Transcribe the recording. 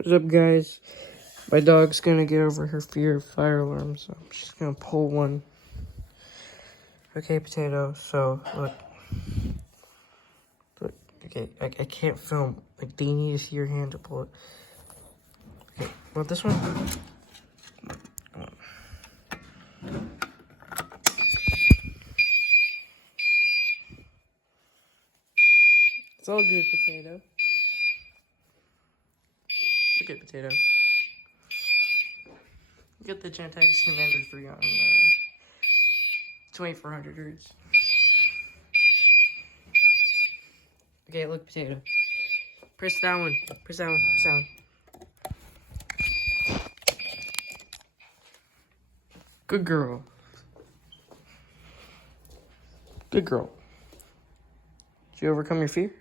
What's up, guys? My dog's gonna get over her fear of fire alarms, so I'm just gonna pull one. Okay, Potato, so, look. Okay, I can't film. Like, do you need to see your hand to pull it? Okay, want this one? Come on. It's all good, Potato. Look at Potato. Get the Gentex Commander 3 on 2400 hertz. Okay, look, Potato. Press that one. Press that one. Press that one. Good girl. Good girl. Did you overcome your fear?